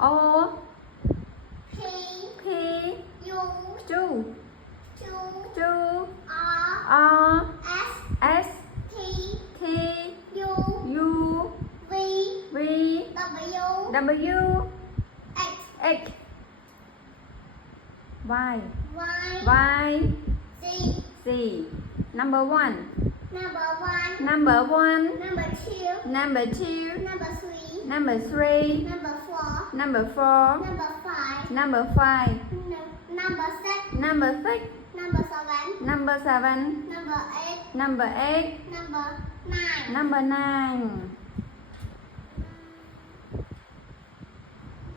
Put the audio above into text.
O P P U Q Q Q R R S S T T U U V V W W X X Y Y Y Z Z. Number one. number one Number one. number two Number two. number three Number three. number four Number four. number five Number five. number six Number six. number seven Number seven. number eight Number eight. number nine Number nine.